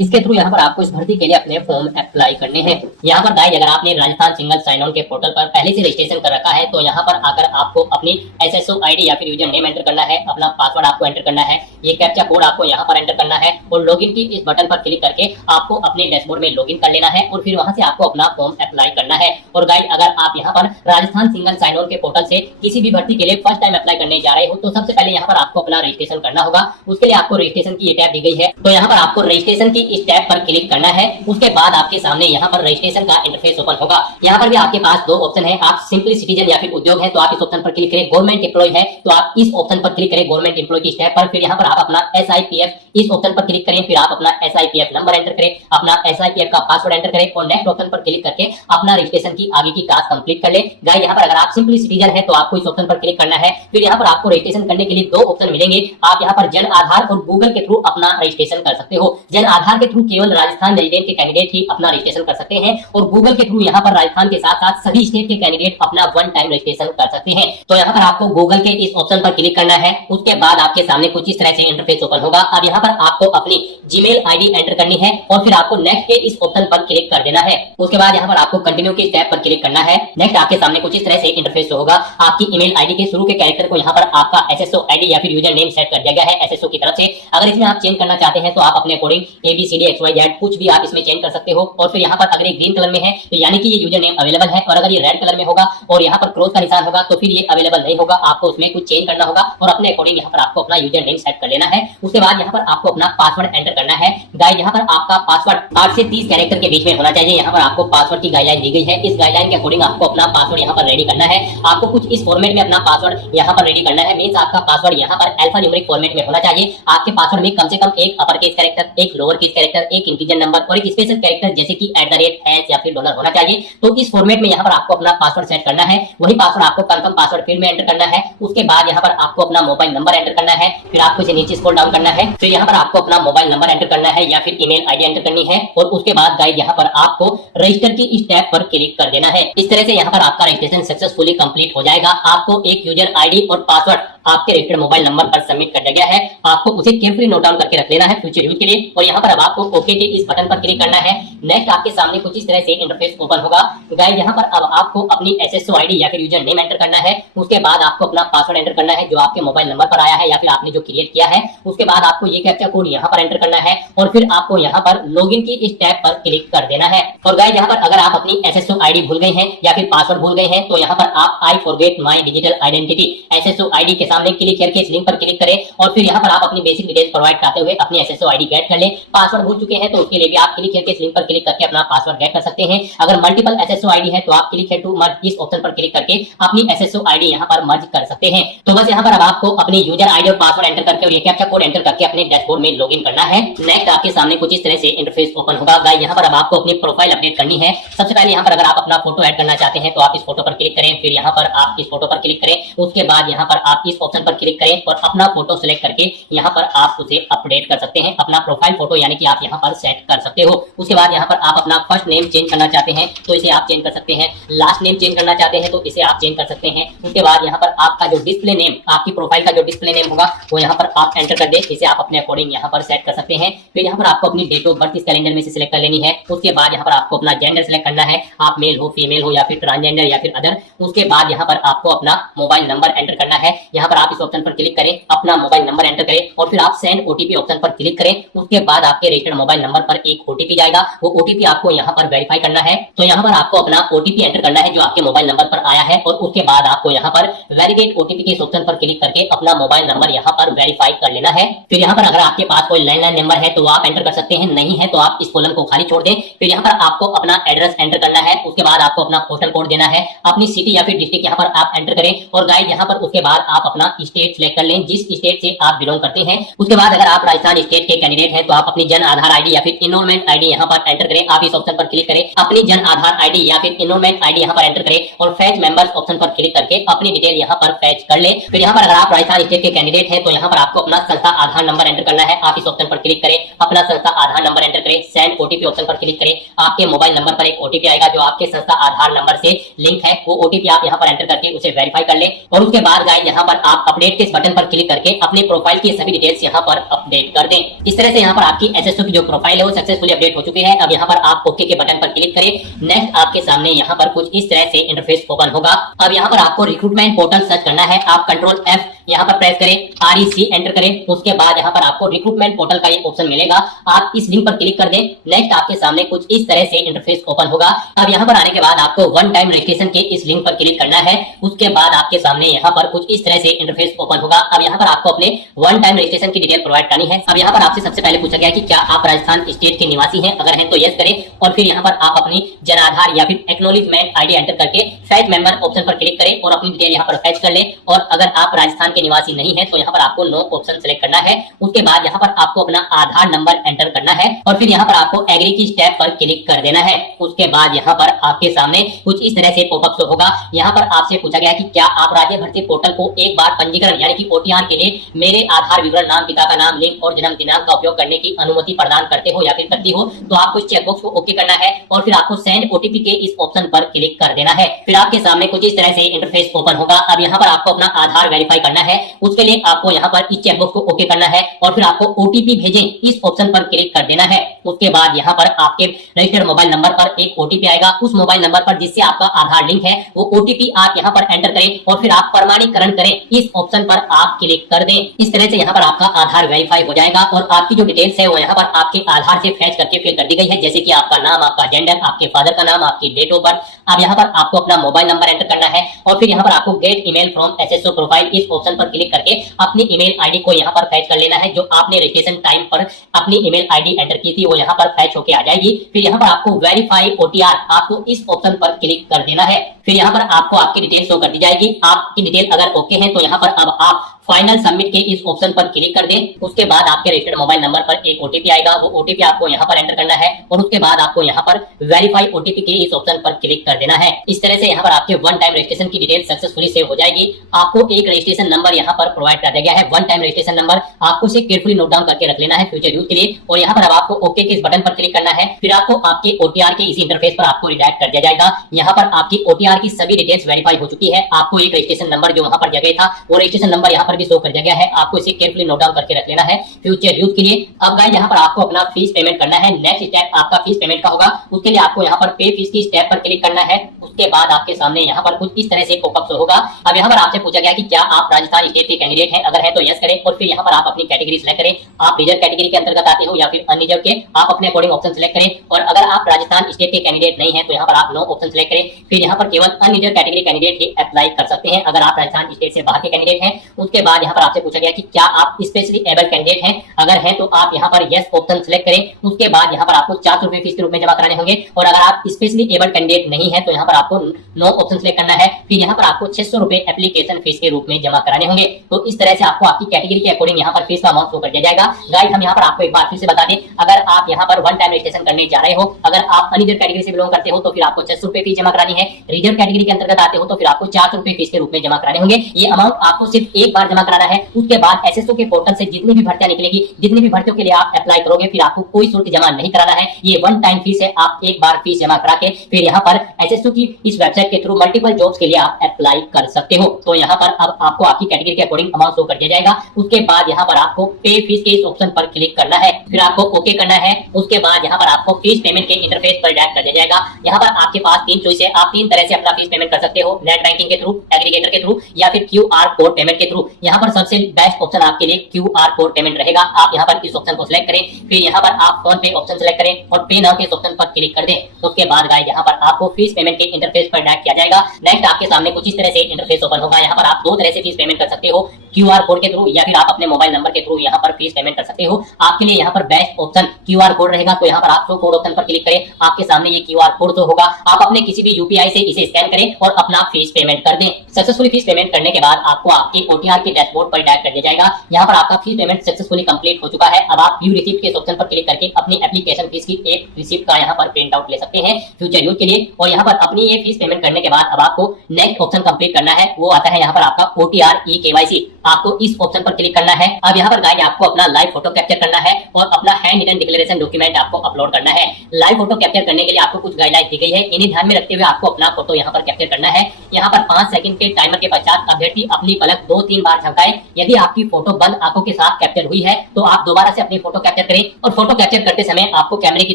इसके थ्रू यहाँ पर आपको इस भर्ती के लिए अपने फॉर्म अप्लाई करने हैं। यहाँ पर गाइस अगर आपने राजस्थान सिंगल साइन ऑन के पोर्टल पर पहले से रजिस्ट्रेशन कर रखा है तो यहाँ पर आकर आपको अपनी एसएसओ आईडी या फिर यूजर नेम एंटर करना है, अपना पासवर्ड आपको एंटर करना है, ये कैप्चा कोड आपको यहाँ पर एंटर करना है और लॉगिन की इस बटन पर क्लिक करके आपको अपने डैशबोर्ड में लॉगिन कर लेना है और फिर वहां से आपको अपना फॉर्म अप्लाई करना है। और गाइस अगर आप यहाँ पर राजस्थान सिंगल साइन ऑन के पोर्टल से किसी भी भर्ती के लिए फर्स्ट टाइम अप्लाई करने जा रहे हो तो सबसे पहले यहाँ पर आपको अपना रजिस्ट्रेशन करना होगा। उसके लिए आपको रजिस्ट्रेशन की ये टैब दी गई है, तो यहाँ पर आपको रजिस्ट्रेशन की इस टैब पर क्लिक करना है। उसके बाद आपके सामने यहाँ पर रजिस्ट्रेशन का इंटरफेस ओपन होगा। यहाँ पर भी आपके पास दो ऑप्शन है, आप सिंपली सिटीजन या फिर उद्योग है तो आप इस ऑप्शन पर क्लिक करें, गवर्नमेंट एम्प्लॉय है तो आप इस ऑप्शन पर क्लिक करें गवर्नमेंट एम्प्लॉय की टैब पर। फिर यहाँ पर आप अपना SIPF इस ऑप्शन पर क्लिक करें, फिर आप अपना SIPF नंबर एंटर करें, अपना SIPF का पासवर्ड एंटर करें और नेक्स्ट ऑप्शन पर क्लिक करके अपना रजिस्ट्रेशन की आगे की टास्क कंप्लीट कर ले। गाइस यहाँ पर अगर आप सिंपली सिटीजन है तो आपको इस ऑप्शन पर क्लिक करना है। फिर यहाँ पर आपको रजिस्ट्रेशन करने के लिए दो ऑप्शन मिलेंगे, आप यहाँ पर जन आधार और गूगल के थ्रू अपना रजिस्ट्रेशन कर सकते हो। जन आधार के थ्रू केवल राजस्थान रेजिडेंट के कैंडिडेट ही अपना रजिस्ट्रेशन कर सकते हैं और गूगल के थ्रू यहाँ पर राजस्थान के साथ साथ सभी स्टेट के कैंडिडेट अपना वन टाइम रजिस्ट्रेशन कर सकते हैं। तो यहाँ पर आपको गूगल के इस ऑप्शन पर क्लिक करना है। उसके बाद आपके सामने कुछ इस तरह से इंटरफेस ओपन होगा। अब यहाँ पर आपको अपनी जीमेल आईडी एंटर करनी है और फिर आपको नेक्स्ट के इस ऑप्शन पर क्लिक कर देना है। उसके बाद यहाँ पर आपको कंटिन्यू के स्टेप पर क्लिक करना है। नेक्स्ट आपके सामने कुछ इस तरह से इंटरफेस होगा। आपकी ईमेल आईडी के शुरू के कैरेक्टर को यहाँ पर आपका एसएसओ आईडी या फिर यूजर नेम सेट कर दिया गया है एसएसओ की तरफ से। अगर इसमें आप चेंज करना चाहते हैं तो आप अपने अकॉर्डिंग ABCDXYZ कुछ भी आप इसमें चेंज कर सकते हो। और फिर यहाँ पर अगर ये ग्रीन कलर में है तो यानी कि ये यूजर नेम अवेलेबल है, और अगर ये रेड कलर में होगा और यहाँ पर क्रॉस का निशान होगा तो फिर ये अवेलेबल नहीं होगा, आपको उसमें कुछ चेंज करना होगा और अपने अकॉर्डिंग यहाँ पर आपको अपना यूजर नेम सेट कर लेना है। उसके बाद यहाँ पर आपको अपना पासवर्ड एंटर करना है। गाइस यहाँ पर आपका पासवर्ड 8 से 30 कैरेक्टर के बीच में होना चाहिए। यहाँ पर आपको पासवर्ड की गाइडलाइन दी गई है, इस गाइडलाइन के अकॉर्डिंग आपको अपना पासवर्ड यहाँ पर रेडी करना है। आपको कुछ इस फॉर्मेट में अपना पासवर्ड यहाँ पर रेडी करना है। मींस आपका पासवर्ड यहाँ पर अल्फा न्यूमेरिक फॉर्मेट में होना चाहिए। आपके पासवर्ड में कम से कम एक अपर केस कैरेक्टर, एक लोअर केस कैरेक्टर, एक इंटीजर नंबर और एक स्पेशल कैरेक्टर जैसे कि @ या फिर डॉलर होना चाहिए। तो इस फॉर्मेट में यहाँ पर आपको अपना पासवर्ड सेट करना है। वही पासवर्ड आपको कंफर्म पासवर्ड फील्ड में एंटर करना है। उसके बाद यहाँ पर आपको अपना मोबाइल नंबर एंटर करना है। फिर आपको इसे नीचे स्क्रॉल डाउन करना है। फिर यहाँ पर आपको अपना मोबाइल नंबर एंटर करना है या फिर ईमेल आईडी एंटर करनी है और उसके बाद गाइस यहाँ पर आपको रजिस्टर की इस टैब पर क्लिक कर देना है। इस तरह से यहाँ पर आपका रजिस्ट्रेशन सक्सेसफुली कंप्लीट हो जाएगा। आपको एक यूजर आईडी और पासवर्ड आपके रजिस्टर्ड मोबाइल नंबर पर सबमिट कर दिया गया है। आपको उसे केयरफुली नोट डाउन करके रख लेना है फ्यूचर यूज के लिए। और यहाँ पर अब आपको ओके के इस बटन पर क्लिक करना है। नेक्स्ट आपके सामने कुछ इस तरह से इंटरफेस ओपन होगा। गाइस यहाँ पर अब आपको अपनी एसएसओ आईडी या फिर यूजर नेम एंटर करना है। उसके बाद आपको अपना पासवर्ड एंटर करना है जो आपके मोबाइल नंबर पर आया है या फिर आपने जो क्रिएट किया है। उसके बाद आपको ये कैप्चा कोड यहाँ पर एंटर करना है और फिर आपको यहाँ पर लॉगिन की इस टैब पर क्लिक कर देना है। और गाइस यहाँ पर अगर आप अपनी एसएसओ आईडी भूल गए हैं या फिर पासवर्ड भूल गए हैं तो यहाँ पर आप I forget my digital identity SSO ID के सामने क्लिक करके इस लिंक पर क्लिक करें और फिर यहाँ पर आप अपनी बेसिक डिटेल्स प्रोवाइड करते हुए अपनी एसएसओ आईडी गेट कर लें। पासवर्ड भूल चुके हैं तो उसके लिए भी आप क्लिक करके इस लिंक पर क्लिक करके अपना पासवर्ड गेट कर सकते हैं। अगर मल्टीपल एसएसओ आईडी है तो आप क्लिक है टू मर्ज इस ऑप्शन पर क्लिक करके अपनी एसएसओ आईडी यहाँ पर मर्ज कर सकते हैं। तो बस यहाँ पर अब आपको अपनी यूजर आईडी और पासवर्ड एंटर करके और ये कैप्चा कोड एंटर करके अपने डैशबोर्ड में लॉगिन करना है। नेक्स्ट आपके सामने कुछ इस तरह से इंटरफेस ओपन होगा। गाइस यहाँ पर अब आपको अपनी प्रोफाइल अपडेट करनी है। सबसे पहले यहाँ पर अगर आप अपना फोटो ऐड करना चाहते हैं तो आप इस फोटो पर क्लिक करें, फिर यहाँ पर आप इस फोटो पर क्लिक करें। उसके बाद यहाँ पर आप इस ऑप्शन पर क्लिक करें और अपना फोटो सिलेक्ट करके यहाँ पर आप उसे अपडेट कर सकते हैं। अपना प्रोफाइल फोटो यानी कि आप यहाँ पर सेट कर सकते हो। उसके बाद यहाँ पर आप अपना फर्स्ट नेम चेंज करना चाहते हैं तो इसे आप चेंज कर सकते हैं। लास्ट नेम चेंज करना चाहते हैं तो इसे आप चेंज कर सकते हैं। उसके बाद यहाँ पर आपका जो डिस्प्ले नेम, आपकी प्रोफाइल का जो डिस्प्ले नेम होगा वो यहाँ पर आप एंटर कर दे, इसे आप अपने अकॉर्डिंग यहाँ पर सेट कर सकते हैं। फिर यहाँ पर आपको अपनी डेट ऑफ बर्थ इस कैलेंडर में से सिलेक्ट कर लेनी है। उसके बाद यहाँ पर आपको अपना जेंडर सिलेक्ट करना है, आप मेल हो, फीमेल हो या फिर ट्रांसजेंडर या फिर अदर। उसके बाद यहाँ पर आपको अपना मोबाइल नंबर एंटर करना है। यहाँ पर आप इस ऑप्शन पर क्लिक करें, अपना मोबाइल नंबर एंटर करें और फिर आप सेंड ओटीपी ऑप्शन पर क्लिक करें। उसके बाद आपके रजिस्टर्ड मोबाइल नंबर पर एक ओटीपी जाएगा, वो ओटीपी आपको यहाँ पर वेरीफाई करना है। तो यहाँ पर आपको अपना ओटीपी एंटर करना है जो आपके मोबाइल नंबर पर आया है और उसके बाद आपको यहाँ पर वैलिडेट ओटीपी के ऑप्शन पर क्लिक करके अपना मोबाइल नंबर यहाँ पर वेरीफाई कर लेना है। फिर यहाँ पर अगर आपके पास कोई लैंडलाइन नंबर है तो आप एंटर कर सकते हैं, नहीं है तो आप इस कॉलम को खाली छोड़ दें। फिर यहाँ पर आपको अपना एड्रेस एंटर करना है। उसके बाद आपको अपना पोस्टल कोड देना है, अपनी सिटी या फिर डिस्ट्रिक्ट यहाँ पर आप एंटर करें। और गाइस यहाँ पर उसके बाद आप अपना स्टेट सिलेक्ट कर लें, जिस स्टेट से आप बिलोंग करते हैं। उसके बाद अगर आप राजस्थान स्टेट के कैंडिडेट हैं तो आप अपनी जन आधार आईडी या फिर इनरोलमेंट आईडी यहाँ पर एंटर करें। आप इस ऑप्शन पर क्लिक करें, अपनी जन आधार आईडी या फिर इनरोलमेंट आईडी यहाँ पर एंटर करें और फैच मेंबर्स ऑप्शन पर क्लिक करके अपनी डिटेल यहाँ पर फैच कर ले। फिर यहाँ पर अगर आप राजस्थान स्टेट के कैंडिडेट हैं तो यहाँ पर आपको अपना संस्था आधार नंबर एंटर करना है। आप इस ऑप्शन पर क्लिक करें, अपना संस्था आधार नंबर एंटर करें, सेंड ओटीपी ऑप्शन पर क्लिक करें। आपके मोबाइल नंबर पर एक ओटीपी आएगा जो आपके संस्था आधार नंबर से लिंक है, वो ओटीपी आप यहाँ पर एंटर करके उसे वेरीफाई कर ले। और उसके बाद गाइस यहाँ पर आप अपडेट के इस बटन पर क्लिक करके अपने प्रोफाइल की सभी डिटेल्स यहाँ पर अपडेट कर दें। इस तरह से यहाँ पर आपकी एसएसओ की जो प्रोफाइल है वो सक्सेसफुली अपडेट हो चुकी है। अब यहाँ पर आप ओके के बटन पर क्लिक करें। नेक्स्ट आपके सामने यहाँ पर कुछ इस तरह से इंटरफेस ओपन होगा। अब यहाँ पर आपको रिक्रूटमेंट पोर्टल सर्च करना है। आप कंट्रोल F यहाँ पर प्रेस करें, REC एंटर करें। उसके बाद यहाँ पर आपको रिक्रूटमेंट पोर्टल का ये ऑप्शन मिलेगा। आप इस लिंक पर क्लिक कर दें। नेक्स्ट आपके सामने कुछ इस तरह से इंटरफेस ओपन होगा। अब यहाँ पर आने के बाद आपको वन टाइम रजिस्ट्रेशन के इस लिंक पर क्लिक करना है। उसके बाद आपके सामने यहाँ पर कुछ इस तरह से इंटरफेस ओपन होगा। अब यहाँ पर आपको अपने वन टाइम रजिस्ट्रेशन की डिटेल प्रोवाइड करनी है। अब यहाँ पर आपसे सबसे पहले पूछा गया कि क्या आप राजस्थान स्टेट के निवासी हैं, अगर हैं तो यस करें और फिर यहाँ पर आप अपनी जनाधार या फिर एक्नॉलेजमेंट आईडी एंटर करके फैच मेंबर ऑप्शन पर क्लिक करें और अपनी डिटेल यहाँ पर फैच कर लें। और अगर आप राजस्थान के निवासी नहीं है तो यहाँ पर आपको नो ऑप्शन सेलेक्ट करना है। उसके बाद यहाँ पर आपको अपना आधार नंबर एंटर करना है और फिर यहाँ पर आपको एग्री की स्टेप पर क्लिक कर देना है। उसके बाद यहाँ पर आपके सामने कुछ इस तरह से पॉपअप शो होगा। यहाँ पर आपसे पूछा गया कि क्या आप राज्य भर्ती पोर्टल को एक बार पंजीकरण यानी कि ओटीआर के लिए मेरे आधार विवरण, नाम, पिता का नाम, लिंक और जन्म दिनांक का उपयोग करने की अनुमति प्रदान करते हो या फिर करती हो, तो आपको इस चेकबॉक्स को ओके करना है और फिर आपको सेंड ओटीपी के इस ऑप्शन पर क्लिक कर देना है। फिर आपके सामने कुछ इस तरह से इंटरफेस ओपन होगा। अब यहाँ पर आपको अपना आधार वेरीफाई करना है। उसके लिए आपको यहाँ पर इस चेकबॉक्स को ओके करना है और फिर आपको ओटीपी भेजें इस ऑप्शन पर क्लिक कर देना है। उसके बाद यहाँ पर आपके रजिस्टर्ड मोबाइल नंबर पर एक ओटीपी आएगा। उस मोबाइल नंबर पर जिससे आपका आधार लिंक है वो ओटीपी आप यहाँ पर एंटर करें और फिर आप प्रमाणीकरण करें इस ऑप्शन पर आप क्लिक कर दें। इस तरह से यहाँ पर आपका आधार वेरीफाई हो जाएगा और आपकी जो डिटेल्स है वो यहाँ पर आपके आधार से फैच करके फिल कर दी गई है, जैसे कि आपका नाम, आपका जेंडर, आपके फादर का नाम, आपकी डेट ऑफ बर्थ। अब यहाँ पर आपको अपना मोबाइल नंबर एंटर करना है और फिर यहाँ पर आपको gate email from SSO profile इस ऑप्शन पर क्लिक करके अपनी ईमेल आईडी को यहाँ पर फैच कर लेना है। जो आपने रजिस्ट्रेशन टाइम पर अपनी ईमेल आईडी एंटर की थी वो यहाँ पर फैच होके आ जाएगी। फिर यहाँ पर आपको वेरीफाई ओटीआर आपको इस ऑप्शन पर क्लिक कर देना है। फिर यहाँ पर आपको आपकी डिटेल शो कर दी जाएगी। आपकी डिटेल अगर ओके है तो यहाँ पर अब आप फाइनल सबमिट के इस ऑप्शन पर क्लिक कर दें। उसके बाद आपके रजिस्टर्ड मोबाइल नंबर पर एक ओटीपी आएगा। वो ओटीपी आपको यहाँ पर एंटर करना है और उसके बाद आपको यहाँ पर वेरीफाई ओटीपी के इस ऑप्शन पर क्लिक कर देना है। इस तरह से यहाँ पर आपके वन टाइम रजिस्ट्रेशन की डिटेल सक्सेसफुली सेव हो जाएगी। आपको एक रजिस्ट्रेशन नंबर यहाँ पर प्रोवाइड कर दिया गया है, वन टाइम रजिस्ट्रेशन नंबर। आपको इसे केयरफुली नोट डाउन करके रख लेना है फ्यूचर यूज के लिए। और यहाँ पर अब आपको ओके के इस बटन पर क्लिक करना है। फिर आपको आपके ओटीआर के इसी इंटरफेस पर आपको रिडायरेक्ट कर दिया जाएगा। यहाँ पर आपकी ओटीआर की सभी डिटेल्स वेरीफाई हो चुकी है। आपको एक रजिस्ट्रेशन नंबर जो वहां पर दिया गया था वो रजिस्ट्रेशन नंबर यहाँ पर भी शो कर दिया गया है। आपको इसे केयरफुली नोट डाउन करके रख लेना है फ्यूचर यूज के लिए। अब गाइस यहाँ पर आपको अपना फीस पेमेंट करना है। नेक्स्ट स्टेप आपका फीस पेमेंट का होगा। उसके लिए आपको यहाँ पर पे फीस की स्टेप पर क्लिक करना है। उसके बाद आपके सामने यहाँ पर कुछ इस तरह से पॉपअप शो होगा। अब यहाँ पर आपसे पूछा गया कि क्या आप राजस्थान स्टेट के कैंडिडेट हैं, अगर है तो यस करें और फिर यहाँ पर आप अपनी कैटेगरी सिलेक्ट करें। आप रिजर्व कैटेगरी के अंतर्गत आते हो या फिर अनरिजर्व के, आप अपने अकॉर्डिंग ऑप्शन सिलेक्ट करें। और अगर आप राजस्थान स्टेट के कैंडिडेट नहीं है तो यहाँ पर आप नो ऑप्शन सिलेक्ट करें। फिर यहाँ पर केवल अनरिजर्व कैटेगरी कैंडिडेट ही अप्लाई कर सकते हैं अगर आप राजस्थान स्टेट से बाहर के कैंडिडेट हैं। उसके बाद यहाँ पर आपसे पूछा गया कि क्या आप स्पेशली एबल कैंडिडेट हैं, अगर हैं तो आप यहाँ पर यस ऑप्शन सिलेक्ट करें। उसके बाद यहाँ पर आपको 400 रुपए फीस के रूप में जमा कराने होंगे। और अगर आप स्पेशली एबल कैंडिडेट नहीं है तो यहाँ पर आपको नो ऑप्शन सिलेक्ट करना है। फिर यहाँ पर आपको 600 रुपए एप्लीकेशन फीस के रूप में जमा कराने होंगे। तो इस तरह से आपको आपकी कैटेगरी के अकॉर्डिंग यहाँ पर फीस का अमाउंट शो कर दिया जाएगा। गाइस हम यहाँ पर आपको एक बार फिर से बता दें, अगर आप यहाँ पर वन टाइम रजिस्ट्रेशन करने जा रहे हो, अगर आप अनरिजर्व कैटेगरी से बिलोंग करते हो तो फिर आपको 600 रुपए फीस जमा करानी है। रिजर्व कैटेगरी के अंतर्गत आते हो तो फिर आपको 400 रुपए फीस के रूप में जमा कराने होंगे। ये अमाउंट आपको सिर्फ एक बार जमा कराना है। उसके बाद एसएसओ के पोर्टल से जितनी भी भर्तियां निकलेगी, जितनी भी भर्तियों के लिए आप अप्लाई करोगे, फिर आपको कोई शुल्क जमा नहीं कराना है। ये वन टाइम फीस है। आप एक बार फीस जमा करा के फिर यहाँ पर एसएसओ की इस वेबसाइट के थ्रू मल्टीपल जॉब्स के लिए आप अप्लाई कर सकते हो। तो यहाँ पर अब आपको आपकी कैटेगरी के अकॉर्डिंग अमाउंट शो कर दिया जाएगा। उसके बाद यहाँ पर आपको पे फीस के इस ऑप्शन पर क्लिक करना है। फिर आपको ओके करना है। उसके बाद यहाँ पर आपको फीस पेमेंट के इंटरफेस पर डायरेक्ट कर दिया जाएगा। यहाँ पर आपके पास तीन चॉइस है। आप तीन तरह से अपना फीस पेमेंट कर सकते हो, नेट बैंकिंग के थ्रू, एग्रीगेटर के थ्रू या फिर क्यूआर कोड पेमेंट के थ्रू। यहाँ पर सबसे बेस्ट ऑप्शन आपके लिए क्यूआर कोड पेमेंट रहेगा। आप यहाँ पर इस ऑप्शन को सिलेक्ट करें। फिर यहाँ पर आप फोन पे ऑप्शन सिलेक्ट करें और पे नाउ के ऑप्शन पर क्लिक कर दें। उसके बाद गाइस यहाँ पर आपको फीस पेमेंट के इंटरफेस पर डायरेक्ट किया जाएगा। नेक्स्ट आपके सामने कुछ इस तरह से इंटरफेस ओपन होगा। यहाँ पर आप दो तरह से फीस पेमेंट कर सकते हो, क्यूआर कोड के थ्रू या फिर आप अपने मोबाइल नंबर के थ्रू यहाँ पर फीस पेमेंट कर सकते हो। आपके लिए यहाँ पर बेस्ट ऑप्शन क्यूआर कोड रहेगा। तो यहाँ पर आप शो कोड ऑप्शन पर क्लिक करें। आपके सामने ये क्यूआर कोड जो होगा, आप अपने किसी भी यूपीआई से इसे स्कैन करें और अपना फीस पेमेंट कर दें। सक्सेसफुली फीस पेमेंट करने के बाद आपको आपके ओटीआर के डैशबोर्ड पर डायरेक्ट कर दिया जाएगा। यहाँ पर आपका फीस पेमेंट सक्सेसफुली कंप्लीट हो चुका है। अब आप व्यू रिसीप्ट के ऑप्शन पर क्लिक करके अपनी एप्लीकेशन फीस की एक रिसीप्ट का यहाँ पर प्रिंट आउट ले सकते हैं फ्यूचर यूज के लिए। और यहाँ पर अपनी ये फीस पेमेंट करने के बाद अब आपको नेक्स्ट ऑप्शन कंप्लीट करना है। वो आता है यहाँ पर आपका ओटीआर ई केवाईसी। आपको इस ऑप्शन पर क्लिक करना है। अब यहाँ पर गाइस आपको अपना लाइव फोटो कैप्चर करना है और अपना हैंड रिटन डिक्लेरेशन डॉक्यूमेंट आपको अपलोड करना है। लाइव फोटो कैप्चर करने के लिए आपको कुछ गाइडलाइन दी गई है, इन्हें ध्यान में रखते हुए आपको अपना फोटो यहाँ पर कैप्चर करना है। यहाँ पर 5 सेकंड के टाइमर के पश्चात अभ्यर्थी अपनी पलक 2-3 बार झपकाए। यदि आपकी फोटो बंद आंखों के साथ कैप्चर हुई है तो आप दोबारा से अपनी फोटो कैप्चर करें और फोटो कैप्चर करते समय आपको कैमरे की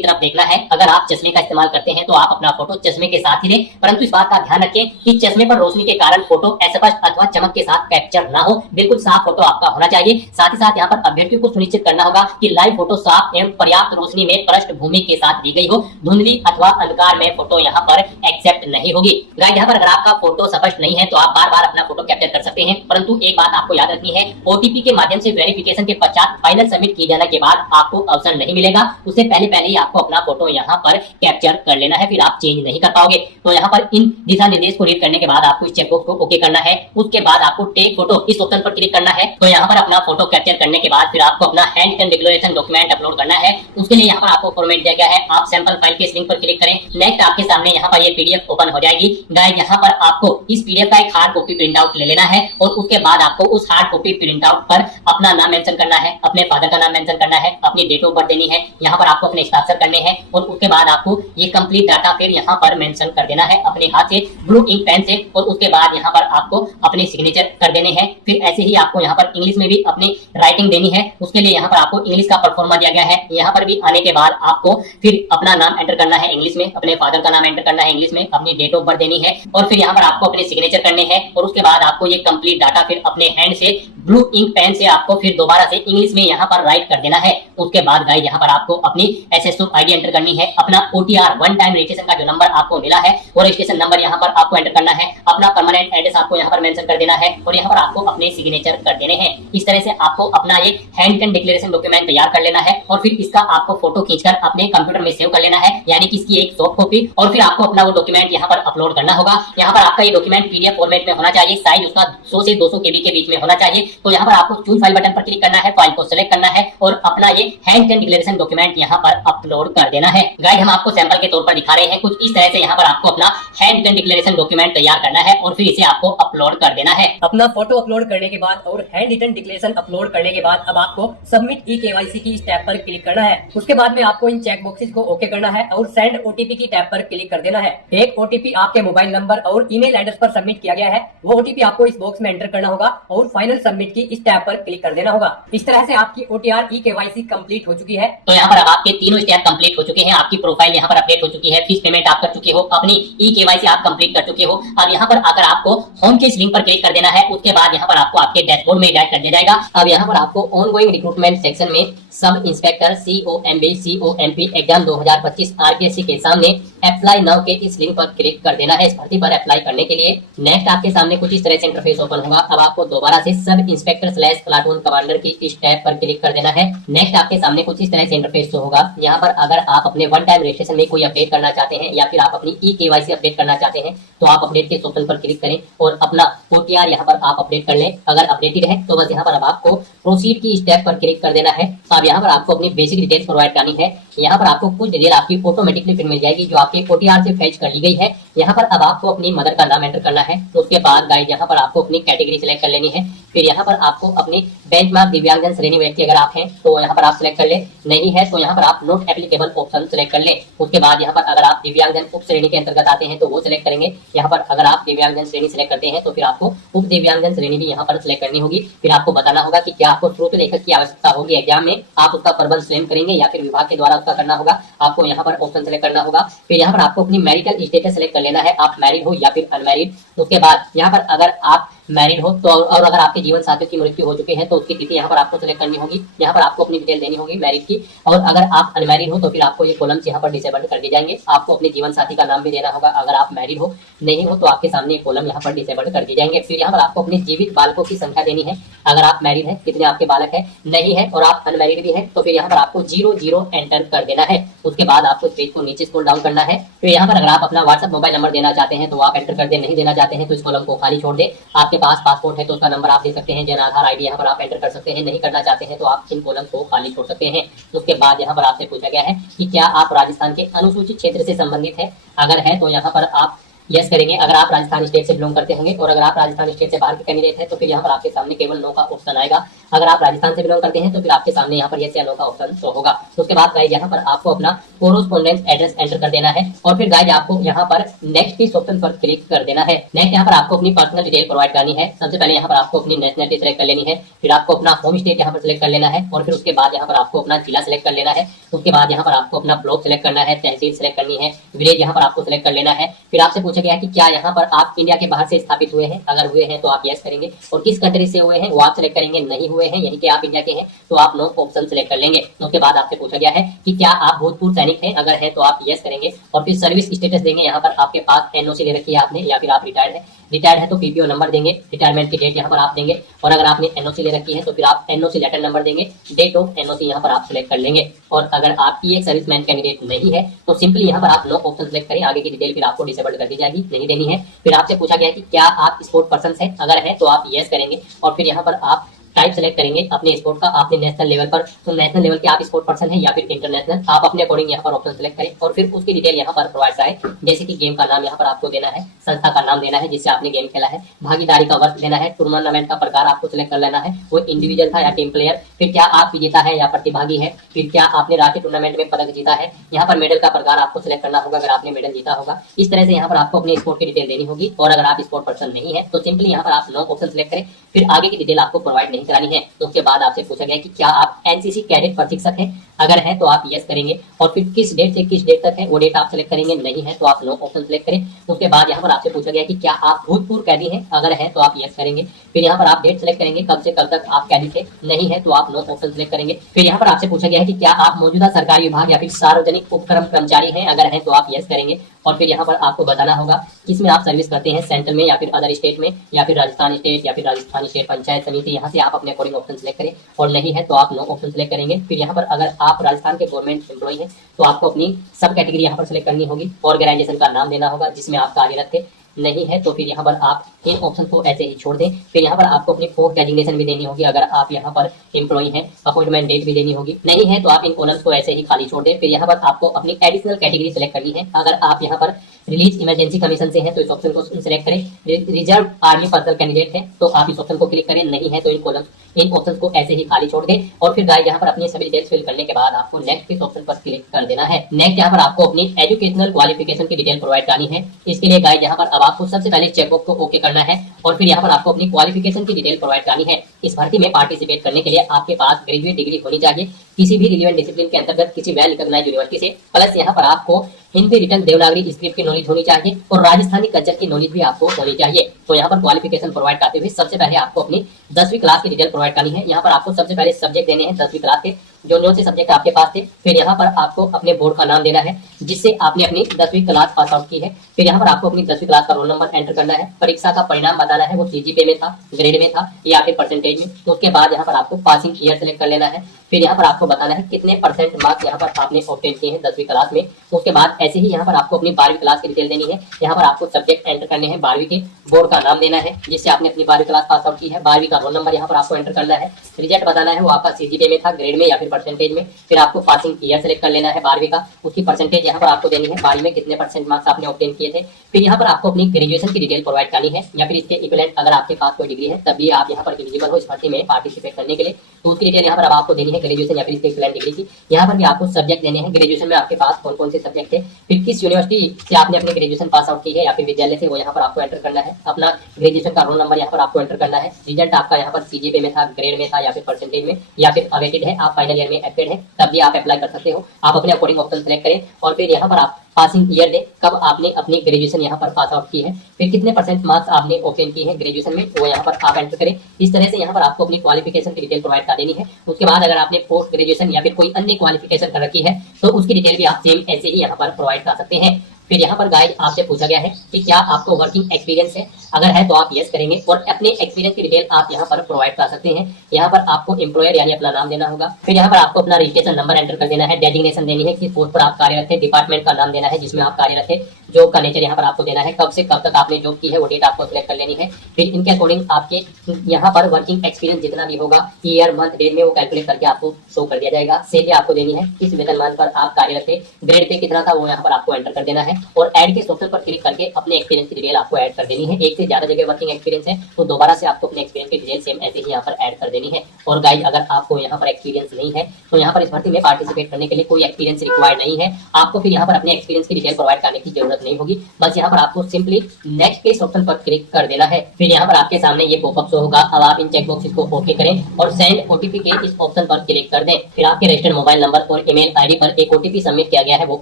तरफ देखना है। अगर आप चश्मे का इस्तेमाल करते हैं तो आप अपना फोटो चश्मे के साथ ही लें, परंतु इस बात का ध्यान रखें कि चश्मे पर रोशनी के कारण फोटो अस्पष्ट अथवा चमक के साथ कैप्चर ना हो, बिल्कुल साफ फोटो आपका होना चाहिए। साथ ही साथ यहाँ पर अभ्यर्थियों को सुनिश्चित करना होगा कि लाइव फोटो साफ एवं पर्याप्त रोशनी में पृष्ठभूमि के साथ दी गई हो। धुंधली अथवा अंधकार में फोटो यहाँ पर एक्सेप्ट नहीं होगी। गाइस यहाँ पर अगर आपका फोटो स्पष्ट नहीं है तो आप बार बार अपना फोटो कैप्चर कर सकते हैं, परंतु एक बात आपको याद रखनी है, ओटीपी के माध्यम से वेरिफिकेशन के पश्चात फाइनल सबमिट किए जाने के बाद आपको अवसर नहीं मिलेगा। उससे पहले ही आपको अपना फोटो यहाँ पर कैप्चर कर लेना है, फिर आप चेंज नहीं कर पाओगे। तो यहाँ पर इन दिशा निर्देश को रीड करने के बाद आपको इस चेकबॉक्स को ओके करना है। उसके बाद आपको टेक फोटो इस ऑप्शन पर क्लिक करना है। तो यहाँ पर अपना फोटो कैप्चर करने के बाद फिर आपको अपना handwritten declaration document upload करना है। उसके लिए यहाँ पर आपको फॉर्मेट दिया गया है, आप सैंपल फाइल के इस लिंक पर क्लिक करें। नेक्स्ट आपके सामने यहाँ पर ये पीडीएफ ओपन हो जाएगी। गाइस यहाँ पर आपको इस पीडीएफ का एक हार्ड कॉपी प्रिंट आउट ले लेना है और उसके बाद आपको उस हार्ड कॉपी प्रिंट आउट पर अपना नाम मेंशन करना है, अपने फादर का नाम मेंशन करना है, अपनी डेट ऑफ बर्थ देनी है, यहाँ पर आपको अपने हस्ताक्षर करने हैं और उसके बाद आपको ये कंप्लीट डाटा फिर यहाँ पर मेंशन कर देना है अपने हाथ से ब्लू इंक पेन से और उसके बाद यहाँ पर आपको अपने सिग्नेचर कर देने हैं। फिर ऐसे ही आपको यहाँ पर इंग्लिश में भी अपनी राइटिंग देनी है। उसके लिए यहाँ पर आपको इंग्लिश का परफॉर्मा दिया गया है। यहाँ पर भी आने के बाद आपको फिर अपना नाम एंटर करना है इंग्लिश में, अपने फादर का नाम एंटर करना है इंग्लिश में, अपनी डेट ऑफ बर्थ देनी है और फिर यहाँ पर आपको अपने सिग्नेचर करने हैं और उसके बाद आपको ये कंप्लीट डाटा फिर अपने हैंड से ब्लू इंक पेन से आपको फिर दोबारा से इंग्लिश में यहाँ पर राइट कर देना है। उसके बाद गाइस यहाँ पर आपको अपनी एसएसओ आईडी एंटर करनी है, अपना ओटीआर वन टाइम रजिस्ट्रेशन का जो नंबर आपको मिला है वो रजिस्ट्रेशन नंबर यहाँ पर आपको एंटर करना है, अपना परमानेंट एड्रेस आपको यहाँ पर मेंशन कर देना है और यहाँ पर आपको अपने सिग्नेचर कर देने हैं। इस तरह से आपको अपना ये हैंड रिटन डिक्लेरेशन डॉक्यूमेंट तैयार कर लेना है और फिर इसका आपको फोटो खींचकर अपने कंप्यूटर में सेव कर लेना है, यानी कि इसकी एक सॉफ्ट कॉपी, और फिर आपको अपना वो डॉक्यूमेंट यहाँ पर अपलोड करना होगा। यहाँ पर आपका ये डॉक्यूमेंट पीडीएफ फॉर्मेट में होना चाहिए, साइज उसका 100 से 200 केबी के बीच में होना चाहिए। तो यहाँ पर आपको चूज फाइल बटन पर क्लिक करना है, फाइल को सिलेक्ट करना है और अपना ये हैंड रिटन डिक्लेरेशन डॉक्यूमेंट यहाँ पर अपलोड कर देना है। गाइस हम आपको सैंपल के तौर पर दिखा रहे हैं, कुछ इस तरह से यहाँ पर आपको अपना हैंड रिटन डिक्लेरेशन डॉक्यूमेंट तैयार करना है और फिर इसे आपको अपलोड कर देना है। अपना फोटो अपलोड करने के बाद और हैंड रिटन डिक्लेरेशन अपलोड करने के बाद अब आपको सबमिट ई केवाईसी की इस टैब पर क्लिक करना है। उसके बाद में आपको इन चेक बॉक्सेस को ओके करना है और सेंड ओटीपी की टैब पर क्लिक कर देना है। एक ओटीपी आपके मोबाइल नंबर और ईमेल एड्रेस पर सबमिट किया गया है, वो ओटीपी आपको इस बॉक्स में एंटर करना होगा और फाइनल सबमिट की इस टैब पर क्लिक कर देना होगा। इस तरह से आपकी ओटीआर ई केवाईसी कंप्लीट हो चुकी है। तो यहाँ पर अब आपके तीनों स्टेप कंप्लीट हो चुके हैं, आपकी प्रोफाइल यहाँ पर अपडेट हो चुकी है, फीस पेमेंट आप कर चुके हो, अपनी ई केवाईसी आप कंप्लीट कर चुके हो। अब यहाँ पर आकर आपको होम के इस लिंक पर क्लिक कर देना है। उसके बाद यहाँ पर आपको आपके डैशबोर्ड में डायरेक्ट कर दिया जाएगा। अब यहाँ पर आपको ऑनगोइंग रिक्रूटमेंट सेक्शन में sub inspector COMP exam 2025 RPSC के सामने अप्लाई नाउ के इस लिंक पर क्लिक कर देना है इस भर्ती पर अप्लाई करने के लिए। नेक्स्ट आपके सामने कुछ इस तरह से इंटरफेस ओपन होगा। अब आपको दोबारा से सब इंस्पेक्टर / प्लाटून कमांडर की इस टैब पर क्लिक कर देना है। नेक्स्ट आपके सामने कुछ इस तरह से इंटरफेस होगा। यहाँ पर अगर आप अपने वन टाइम रजिस्ट्रेशन में कोई अपडेट करना चाहते हैं या फिर आप अपनी ई केवाईसी अपडेट करना चाहते हैं तो आप अपडेट के ऑप्शन पर क्लिक करें और अपना ओटीआर यहाँ पर आप अपडेट कर लें। अगर अपडेटेड है तो बस यहाँ पर अब आपको प्रोसीड की स्टेप पर क्लिक कर देना है। अब यहाँ पर आपको अपनी बेसिक डिटेल्स प्रोवाइड करनी है। यहाँ पर आपको कुछ डिटेल आपकी ऑटोमेटिकली फिर मिल जाएगी जो आपके ओटीआर से फेच कर ली गई है। यहाँ पर अब आपको अपनी मदर का नाम एंटर करना है। तो उसके बाद गाइस यहाँ पर आपको अपनी कैटेगरी सिलेक्ट कर लेनी है। फिर यहाँ पर आपको अपनी बेंचमार्क दिव्यांगजन श्रेणी व्यक्ति अगर आप हैं तो यहाँ पर आप सिलेक्ट कर ले, नहीं है तो यहाँ पर आप नॉट एप्लीकेबल ऑप्शन सिलेक्ट कर ले। उसके बाद यहाँ पर अगर आप दिव्यांगजन उप श्रेणी के अंतर्गत आते हैं तो वो सिलेक्ट करेंगे। यहाँ पर अगर आप दिव्यांगजन श्रेणी सिलेक्ट करते हैं तो फिर आपको उप दिव्यांगजन श्रेणी भी यहाँ पर सिलेक्ट करनी होगी। फिर आपको बताना होगा कि क्या आपको स्रोत लेखक की आवश्यकता होगी एग्जाम में, आप उसका प्रबंध स्वयं करेंगे या फिर विभाग के द्वारा उसका करना होगा। आपको यहाँ पर ऑप्शन सिलेक्ट करना होगा। फिर यहाँ पर आपको अपनी मैरिटल स्टेटस सिलेक्ट कर लेना है, आप मैरिड हो या फिर अनमैरिड। उसके बाद यहाँ पर अगर आप मैरिड हो तो और अगर आपके जीवन साथियों की मृत्यु हो चुकी है तो उसकी तिथि यहाँ पर आपको सिलेक्ट करनी होगी। यहाँ पर आपको अपनी डिटेल देनी होगी मैरिड की। और अगर आप अनमैरिड हो तो फिर आपको ये कॉलम्स यहाँ पर डिसेबल कर दिए जाएंगे। आपको अपने जीवन साथी का नाम भी देना होगा। अगर आप मैरिड हो, नहीं हो तो आपके सामने कॉलम यहाँ पर डिसेबल कर दिए जाएंगे। फिर यहाँ पर आपको अपने जीवित बालकों की संख्या देनी है। अगर आप मैरिड है कितने आपके बालक है, नहीं है और आप अनमैरिड भी है तो फिर यहाँ पर आपको 00 एंटर कर देना है। उसके बाद आपको इस पेज को नीचे स्क्रॉल डाउन करना है। फिर यहाँ पर अगर आप अपना व्हाट्सएप मोबाइल नंबर देना चाहते हैं तो आप एंटर कर दे, नहीं देना चाहते हैं तो इस कॉलम को खाली छोड़ दे। आपके पास पासपोर्ट है तो उसका नंबर आप दे सकते हैं, जन आधार आईडी यहाँ पर आप एंटर कर सकते हैं। नहीं करना चाहते हैं तो आप इन कॉलम को खाली छोड़ सकते हैं। उसके बाद यहाँ पर आपसे पूछा गया है कि क्या आप राजस्थान के अनुसूचित क्षेत्र से संबंधित है, अगर है तो यहाँ पर आप यस करेंगे। अगर आप राजस्थान स्टेट से बिलोंग करते होंगे और अगर आप राजस्थान स्टेट से बाहर के कैंडिडेट हैं तो फिर यहाँ पर आपके सामने केवल नो का ऑप्शन आएगा। अगर आप राजस्थान से बिलोंग करते हैं तो फिर आपके सामने यहाँ पर यस या नो का ऑप्शन शो होगा। तो उसके बाद गाइज यहाँ पर आपको अपना कोरोस्पोंडेंस एड्रेस एंटर कर देना है और फिर गाइज आपको यहाँ पर नेक्स्ट इस ऑप्शन पर क्लिक कर देना है। नेक्स्ट यहाँ पर आपको अपनी पर्सनल डिटेल प्रोवाइड करनी है। सबसे पहले यहाँ पर आपको अपनी नेशनलिटी सेलेक्ट कर लेनी है, फिर आपको अपना होम स्टेट यहाँ पर सिलेक्ट कर लेना है और फिर उसके बाद यहाँ पर आपको अपना जिला सिलेक्ट कर लेना है। उसके बाद यहाँ पर आपको अपना ब्लॉक सिलेक्ट करना है, तहसील सिलेक्ट करनी है, विलेज यहाँ पर आपको सिलेक्ट कर लेना है। फिर आपसे पूछा गया है कि क्या यहाँ पर आप इंडिया के बाहर से स्थापित हुए हैं, अगर हुए हैं तो आप यस करेंगे और किस कंट्री से हुए हैं वो आप सिलेक्ट करेंगे, नहीं हुए हैं यानी कि आप इंडिया के हैं तो आप नो ऑप्शन सिलेक्ट कर लेंगे। उसके बाद आपसे पूछा गया है कि क्या आप भूतपूर्व सैनिक हैं, अगर है तो आप यस करेंगे और फिर सर्विस स्टेटस देंगे। यहाँ पर आपके पास एनओसी ले रखी है आपने या फिर आप रिटायर्ड है तो पीपीओ नंबर देंगे, रिटायरमेंट की डेट यहाँ पर आप देंगे और अगर आपने एनओसी ले रखी है तो फिर आप एनओसी लेटर नंबर देंगे, डेट ऑफ एनओसी यहाँ पर आप सिलेक्ट कर लेंगे। और अगर आपकी एक सर्विसमैन कैंडिडेट नहीं है तो सिंपली यहाँ पर आप नो ऑप्शन सिलेक्ट करें, आगे की डिटेल फिर आपको डिसेबल्ड कर दी जाएगी, नहीं देनी है। फिर आपसे पूछा गया कि क्या आप स्पोर्ट पर्सन है, अगर है तो आप यस करेंगे और फिर यहाँ पर आप टाइप सेलेक्ट करेंगे अपने स्पोर्ट का, आपने नेशनल लेवल पर तो नेशनल लेवल के आप स्पोर्ट पर्सन है या फिर इंटरनेशनल, आप अपने अकॉर्डिंग यहाँ पर ऑप्शन सेलेक्ट करें और फिर उसकी डिटेल यहाँ पर प्रोवाइड करें। जैसे कि गेम का नाम यहाँ पर आपको देना है, संस्था का नाम देना है जिससे आपने गेम खेला है, भागीदारी का वर्ष देना है, टूर्नामेंट का प्रकार आपको सिलेक्ट कर लेना है, वो इंडिविजुअल था या टीम प्लेयर, फिर क्या आप विजेता है या प्रतिभागी है, फिर क्या आपने राष्ट्रीय टूर्नामेंट में पदक जीता है, यहाँ पर मेडल का प्रकार आपको सिलेक्ट करना होगा अगर आपने मेडल जीता होगा। इस तरह से यहाँ पर आपको अपने स्पोर्ट की डिटेल देनी होगी और अगर आप स्पोर्ट पर्सन नहीं है तो सिंपली यहाँ पर आप नो ऑप्शन सिलेक्ट करें, फिर आगे की डिटेल आपको प्रोवाइड नहीं करानी है। तो उसके बाद आपसे पूछा गया कि क्या आप एनसीसी कैडेट प्रशिक्षक हैं, अगर है तो आप यस करेंगे और फिर किस डेट से किस डेट तक है वो डेट आप सिलेक्ट करेंगे, नहीं है तो आप नो ऑप्शन सिलेक्ट करें। उसके बाद यहाँ पर आपसे पूछा गया कि क्या आप भूतपूर्व कैदी हैं, अगर है तो आप यस करेंगे, फिर यहाँ पर आप डेट सिलेक्ट करेंगे कब से कब तक आप कैदी थे, नहीं है तो आप नो ऑप्शन सिलेक्ट करेंगे। फिर यहाँ पर आपसे पूछा गया है कि क्या आप मौजूदा सरकारी विभाग या फिर सार्वजनिक उपक्रम कर्मचारी हैं, अगर है तो आप यस करेंगे और फिर यहाँ पर आपको बताना होगा किसमें आप सर्विस करते हैं, सेंट्रल में या फिर अदर स्टेट में या फिर राजस्थान स्टेट या फिर राजस्थान स्टेट पंचायत समिति, यहाँ से आप अपने अकॉर्डिंग ऑप्शन सिलेक्ट करें और नहीं है तो आप नो ऑप्शन सिलेक्ट करेंगे। फिर यहाँ पर अगर आप राजस्थान के गवर्नमेंट एम्प्लॉय हैं तो आपको अपनी सब कैटेगरी यहाँ पर सिलेक्ट करनी होगी, ऑर्गेनाइजेशन का नाम देना होगा जिसमें आप कार्यरत थे, नहीं है तो फिर यहाँ पर आप इन ऑप्शन को ऐसे ही छोड़ दें। फिर यहाँ पर आपको अपनी पोस्ट डेजिग्नेशन भी देनी होगी, अगर आप यहाँ पर एम्प्लॉय हैं, अपॉइंटमेंट डेट भी देनी होगी, नहीं है तो आप इन कॉलम्स को ऐसे ही खाली छोड़ दें। फिर यहाँ पर आपको अपनी एडिशनल कैटेगरी सिलेक्ट करनी है, अगर आप यहाँ पर रिलीज इमरजेंसी कमीशन से हैं तो इस ऑप्शन को सिलेक्ट करें, रिजर्व आर्मी पर्सनल कैंडिडेट है तो आप इस ऑप्शन को क्लिक करें, नहीं है तो इन ऑप्शन को ऐसे ही खाली छोड़ दें। और फिर गाइस यहाँ पर अपनी सभी डिटेल्स फिल करने के बाद आपको नेक्स्ट इस ऑप्शन पर क्लिक कर देना है। नेक्स्ट यहाँ पर आपको अपनी एजुकेशनल क्वालिफिकेशन की डिटेल प्रोवाइड करनी है। इसके लिए गाइस यहाँ पर अब आपको सबसे पहले चेकबॉक्स को ओके करना है और फिर यहाँ पर आपको अपनी क्वालिफिकेशन की डिटेल प्रोवाइड करनी है। इस भर्ती में पार्टिसिपेट करने के लिए आपके पास ग्रेजुएट डिग्री होनी चाहिए किसी भी रिलेवेंट डिसिप्लिन के अंतर्गत किसी वेल रिकॉग्नाइज्ड यूनिवर्सिटी से, प्लस यहाँ पर आपको हिंदी रिटन देवनागरी स्क्रिप्ट की नॉलेज होनी चाहिए और राजस्थानी कल्चर की नॉलेज भी आपको होनी चाहिए। तो यहाँ पर क्वालिफिकेशन प्रोवाइड करते हुए सबसे पहले आपको अपनी 10वीं क्लास की डिटेल प्रोवाइड करनी है। यहाँ पर आपको सबसे पहले सब्जेक्ट देने हैं 10वीं क्लास के, जो से सब्जेक्ट आपके पास थे। फिर यहाँ पर आपको अपने बोर्ड का नाम देना है जिससे आपने अपनी 10वीं क्लास पास आउट की है। फिर यहाँ पर आपको अपनी 10वीं क्लास का रोल नंबर एंटर करना है, परीक्षा का परिणाम बताना है वो सीजीपीए में था, ग्रेड में था या फिर परसेंटेज में। तो उसके बाद यहाँ पर आपको पासिंग ईयर सेलेक्ट कर लेना है। फिर यहाँ पर आपको बताना है कितने परसेंट मार्क्स यहाँ पर आपने ऑब्टेन किए हैं 10वीं क्लास में। उसके बाद ऐसे ही यहाँ पर आपको अपनी 12वीं क्लास की डिटेल देनी है। यहाँ पर आपको सब्जेक्ट एंटर करने हैं 12वीं के, बोर्ड का नाम देना है जिससे आपने अपनी 12वीं क्लास पास आउट की है, 12वीं का रोल नंबर यहाँ पर आपको एंटर करना है, रिजल्ट बताना है वो आपका सीजीपीए में था, ग्रेड में या फिर परसेंटेज में। फिर आपको पासिंग ईयर सेलेक्ट कर लेना है 12वीं का, उसकी परसेंटेज यहाँ पर आपको देनी है, 12वीं में कितने परसेंट मार्क्स आपने ऑब्टेन किए थे। फिर यहाँ पर आपको अपनी ग्रेजुएशन की डिटेल प्रोवाइड करनी है या फिर इसके इक्विवेलेंट अगर आपके पास कोई डिग्री है तभी आप यहाँ पर एलिजिबल हो इस भर्ती में पार्टिसिपेट करने के लिए। तो उसकी डिटेल यहाँ पर अब आपको देनी है ग्रेजुएशन या फिर इसके इक्विवेलेंट डिग्री की। यहाँ पर भी आपको सब्जेक्ट देने हैं, ग्रेजुएशन में आपके पास कौन कौन से सब्जेक्ट थे, फिर किस यूनिवर्सिटी से आपने अपनी ग्रेजुएशन पास आउट की है या फिर विद्यालय से, वो यहाँ पर आपको एंटर करना है। अपना ग्रेजुएशन का रोल नंबर यहाँ पर आपको एंटर करना है, रिजल्ट आपका यहाँ पर सीजीपीए में था, ग्रेड में था या फिर परसेंटेज में या फिर अवेटेड है, आप फाइनल ईयर में एप्टेड है तब भी आप अप्लाई कर सकते हो। आप अपने अकॉर्डिंग ऑप्शन सेलेक्ट करें और फिर यहाँ पर आप पासिंग ईयर दे कब आपने अपनी ग्रेजुएशन यहाँ पर पास आउट की है, फिर कितने परसेंट मार्क्स आपने ऑब्टेन किए हैं ग्रेजुएशन में वो यहाँ पर आप एंटर करें। इस तरह से यहाँ पर आपको अपनी क्वालिफिकेशन की डिटेल प्रोवाइड कर देनी है। उसके बाद अगर आपने पोस्ट ग्रेजुएशन या फिर कोई अन्य क्वालिफिकेशन कर रखी है तो उसकी डिटेल भी आप सेम ऐसे ही यहाँ पर प्रोवाइड कर सकते हैं। फिर यहाँ पर गाइड आपसे पूछा गया है कि क्या आपको वर्किंग एक्सपीरियंस है, अगर है तो आप यस करेंगे और अपने एक्सपीरियंस की डिटेल आप यहाँ पर प्रोवाइड कर सकते हैं। यहाँ पर आपको एम्प्लॉयर यानी अपना नाम देना होगा। फिर यहाँ पर आपको अपना रजिस्ट्रेशन नंबर एंटर कर देना है, डेजिग्नेशन देनी है किस पोस्ट पर आप कार्यरत थे, डिपार्टमेंट का नाम देना है जिसमें आप कार्यरत थे, जॉब का नेचर यहाँ पर आपको देना है, कब से कब तक आपने जॉब की है वो डेट आपको सिलेक्ट कर लेनी है। फिर इनके अकॉर्डिंग आपके यहाँ पर वर्किंग एक्सपीरियंस जितना भी होगा ईयर मंथ डेट में वो कैलकुलेट करके आपको शो कर दिया जाएगा। सैलरी आपको देनी है, किस वेतनमान पर आप कार्यरत थे, ग्रेड पे कितना था वो यहाँ पर आपको एंटर कर देना है और ऐड के ऑप्शन पर क्लिक करके अपने एक्सपीरियंस की डिटेल आपको ऐड कर देनी है। एक से ज्यादा जगह वर्किंग एक्सपीरियंस है तो दोबारा से आपको अपने एक्सपीरियंस की डिटेल सेम ऐसे ही यहाँ पर ऐड कर देनी है। और गाइस अगर आपको यहाँ पर एक्सपीरियंस नहीं है तो यहाँ पर इस भर्ती में पार्टिसिपेट करने के लिए कोई एक्सपीरियंस रिक्वायर्ड नहीं है। आपको फिर यहाँ पर अपने एक्सपीरियंस की डिटेल प्रोवाइड करने की जरूरत नहीं होगी, बस यहाँ पर आपको सिंपली नेक्स्ट के इस ऑप्शन पर क्लिक कर देना है। फिर यहाँ पर आपके सामने ये पॉपअप शो होगा। अब आप इन चेक बॉक्सेस को ओके करें और सेंड ओटीपी के इस ऑप्शन पर क्लिक कर दें। फिर आपके रजिस्टर्ड मोबाइल नंबर और ईमेल आईडी पर एक ओटीपी सबमिट किया गया है, वो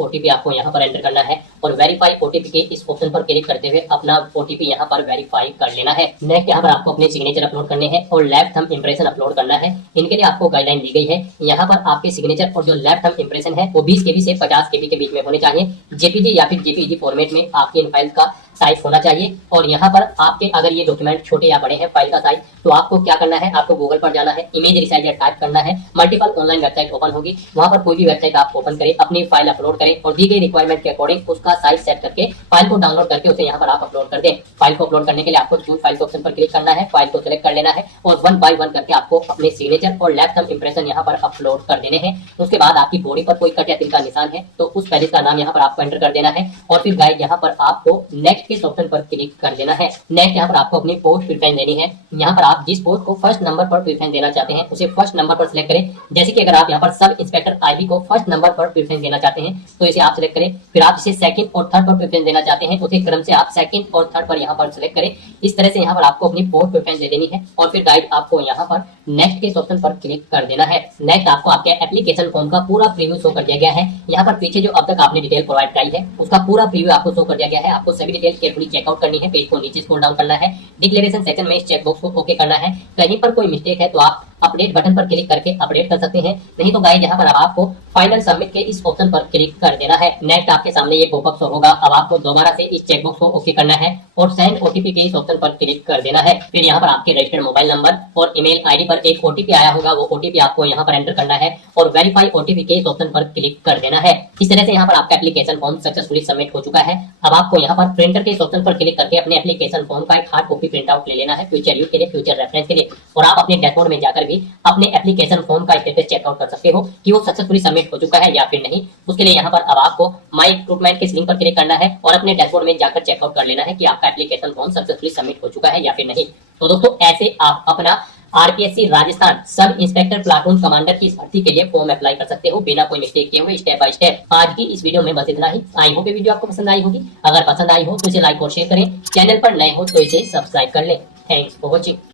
ओटीपी आपको यहाँ पर एंटर करना है और वेरीफाई ओटीपी के इस ऑप्शन पर क्लिक करते हुए अपना ओटीपी यहाँ पर वेरीफाई कर लेना है। नेक्स्ट यहाँ पर आपको अपने सिग्नेचर अपलोड करने हैं और लेफ्ट थंब इंप्रेशन अपलोड करना है। इनके लिए आपको गाइडलाइन दी गई है। यहाँ पर आपके सिग्नेचर और जो लेफ्ट थंब इंप्रेशन है वो 20 KB से 50 KB के बीच में होने चाहिए। जेपीजी या फिर जेपीईजी फॉर्मेट में आपकी इन फाइल का साइज होना चाहिए। और यहाँ पर आपके अगर ये डॉक्यूमेंट छोटे या बड़े हैं फाइल का साइज, तो आपको क्या करना है, आपको गूगल पर जाना है, इमेज रिसाइजर टाइप करना है, मल्टीपल ऑनलाइन वेबसाइट ओपन होगी, वहां पर कोई भी वेबसाइट आप ओपन करें, अपनी फाइल अपलोड करें और दी गई रिक्वायरमेंट के अकॉर्डिंग उसका साइज सेट करके फाइल को डाउनलोड करके उसे यहाँ पर आप अपलोड कर दें। फाइल को अपलोड करने के लिए आपको चूज फाइल के ऑप्शन पर क्लिक करना है, फाइल को सिलेक्ट कर लेना है और 1 बाय 1 करके आपको अपने सिग्नेचर और लेफ्ट थंब इंप्रेशन यहाँ पर अपलोड कर देने हैं। उसके बाद आपकी बॉडी पर कोई कट या तिल का निशान है तो उस पेज का नाम यहाँ पर आपको एंटर कर देना है और फिर गाइड यहाँ पर आपको नेक्स्ट के ऑप्शन पर क्लिक कर देना है। नेक्स्ट यहाँ पर आपको अपनी पोस्ट प्रेफरेंस देनी है। यहाँ पर आप जिस पोस्ट को फर्स्ट नंबर पर प्रेफरेंस देना चाहते हैं उसे फर्स्ट नंबर पर सिलेक्ट करें। जैसे कि अगर आप यहाँ पर सब इंस्पेक्टर आईबी को फर्स्ट नंबर पर प्रेफरेंस देना चाहते हैं तो इसे आप सिलेक्ट करें। फिर आप इसे सेकंड और थर्ड पर प्रेफरेंस देना चाहते हैं उसे क्रम से आप सेकंड और थर्ड पर यहाँ पर सिलेक्ट करें। इस तरह से यहाँ पर आपको अपनी पोस्ट प्रेफरेंस दे देनी है और फिर गाइड आपको यहाँ पर नेक्स्ट के ऑप्शन पर क्लिक कर देना है। नेक्स्ट आपको आपके एप्लीकेशन फॉर्म का पूरा प्रीव्यू शो कर दिया गया है। यहाँ पर पीछे जो अब तक आपने डिटेल प्रोवाइड कराई है उसका पूरा प्रीव्यू आपको शो कर दिया गया है। आपको सभी डिटेल केयरफुली चेकआउट करनी है, पेज को नीचे स्क्रॉल डाउन करना है, डिक्लेरेशन सेक्शन में इस चेकबॉक्स को ओके करना है। कहीं पर कोई मिस्टेक है तो आप अपडेट बटन पर क्लिक करके अपडेट कर सकते हैं, नहीं तो गाइस यहाँ पर अब आपको फाइनल सबमिट के इस ऑप्शन पर क्लिक कर देना है। नेक्स्ट आपके सामने ये पॉपअप शो होगा। अब आपको दोबारा से इस चेकबॉक्स को ओके करना है और सेंड ओटीपी के इस ऑप्शन पर क्लिक कर देना है। फिर यहाँ पर आपके रजिस्टर्ड मोबाइल नंबर और ईमेल आईडी पर एक ओटीपी आया होगा, वो ओटीपी आपको यहाँ पर एंटर करना है और वेरीफाई ओटीपी के इस ऑप्शन पर क्लिक कर देना है। इस तरह से यहाँ पर आपका एप्लीकेशन फॉर्म सक्सेसफुली सबमिट हो चुका है। अब आपको यहाँ पर प्रिंटर के इस ऑप्शन पर क्लिक करके अपने एप्लीकेशन फॉर्म का एक हार्ड कॉपी प्रिंट आउट ले लेना है, फ्यूचर यूज के लिए, फ्यूचर रेफरेंस के लिए। और आप अपने डैशबोर्ड में जाकर भी अपने एप्लीकेशन फॉर्म का स्टेटस चेकआउट कर सकते हो कि वो सक्सेसफुली सबमिट हो चुका है या फिर नहीं। उसके लिए यहाँ पर अब आपको माई रिक्रूटमेंट के लिंक पर क्लिक करना है और अपने डैशबोर्ड में जाकर चेकआउट कर लेना है कि आपका एप्लीकेशन फॉर्म सक्सेसफुली सबमिट हो चुका है या फिर नहीं। तो दोस्तों ऐसे आप अपना RPSC Rajasthan sub inspector platoon commander की भर्ती के लिए फॉर्म अप्लाई कर सकते हो बिना कोई मिस्टेक किए हुए, स्टेप बाय स्टेप। आज की इस वीडियो में बस इतना ही। आई होप ये वीडियो आपको पसंद आई होगी। अगर पसंद आई हो तो इसे लाइक और शेयर करें, चैनल पर नए हो तो इसे सब्सक्राइब कर लें। Thanks for watching.